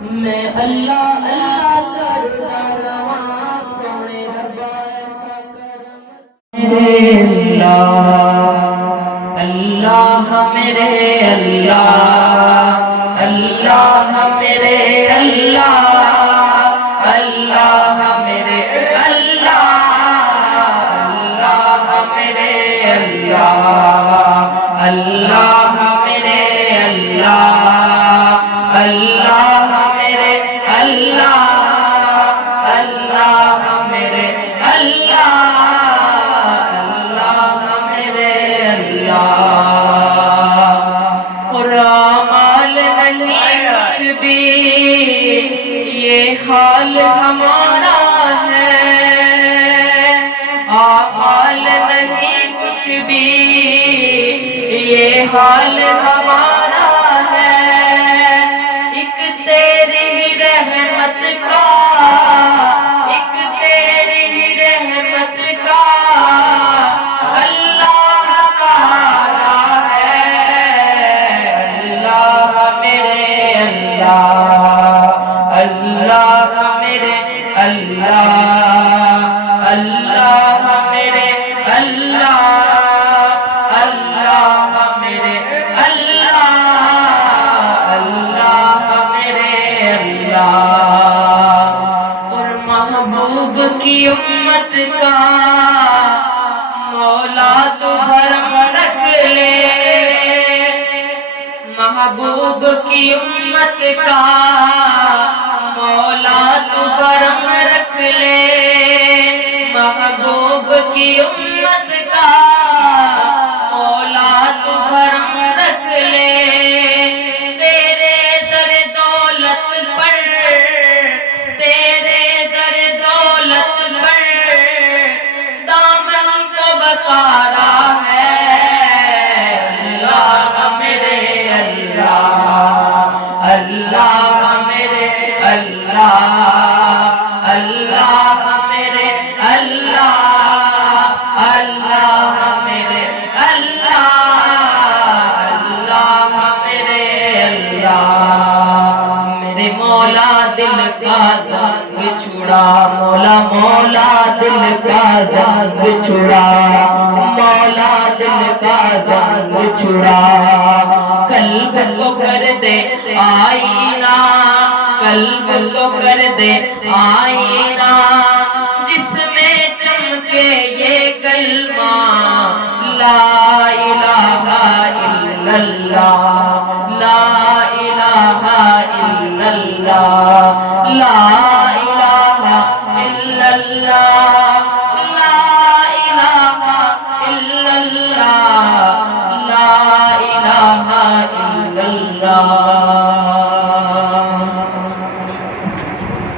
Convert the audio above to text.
میں اللہ اللہ کرتا رہا سونے ربا میرے اللہ میرے اللہ اللہ میرے اللہ اللہ میرے اللہ اللہ میرے اللہ اللہ میرے اللہ اللہ میرے اللہ اللہ میرے اللہ اللہ میرے اللہ اور اعمال نہیں کچھ بھی یہ حال ہمارا ہے اعمال نہیں کچھ بھی یہ حال ہمارا ہے ایک تیری رحمت کا ایک تیری رحمت کا اللہ سہارا ہے اللہ میرے اللہ اللہ میرے اللہ اللہ میرے اللہ اللہ میرے اللہ اللہ میرے اللہ اور محبوب کی امت کا مولا تو حرم رکھ لے محبوب کی امت کا مولا تو حرم رکھ لے محبوب کی امت کا مولا تو حرم رکھ لے تیرے در دولت پر تیرے در دولت پر دامن کو بسارا ہے اللہ میرے اللہ اللہ میرے اللہ اللہ میرے اللہ اللہ میرے اللہ اللہ میرے اللہ میرے مولا دل کا زنگ چھڑا مولا مولا دل کا زنگ چھڑا مولا دل کا زنگ چھڑا قلب کو کر دے آئینہ قلب کو کر دے آئینہ جس میں چمکے یہ کلمہ لا الہ الا اللہ لا الہ الا اللہ لا الہ الا اللہ لا الہ الا اللہ لا الہ الا اللہ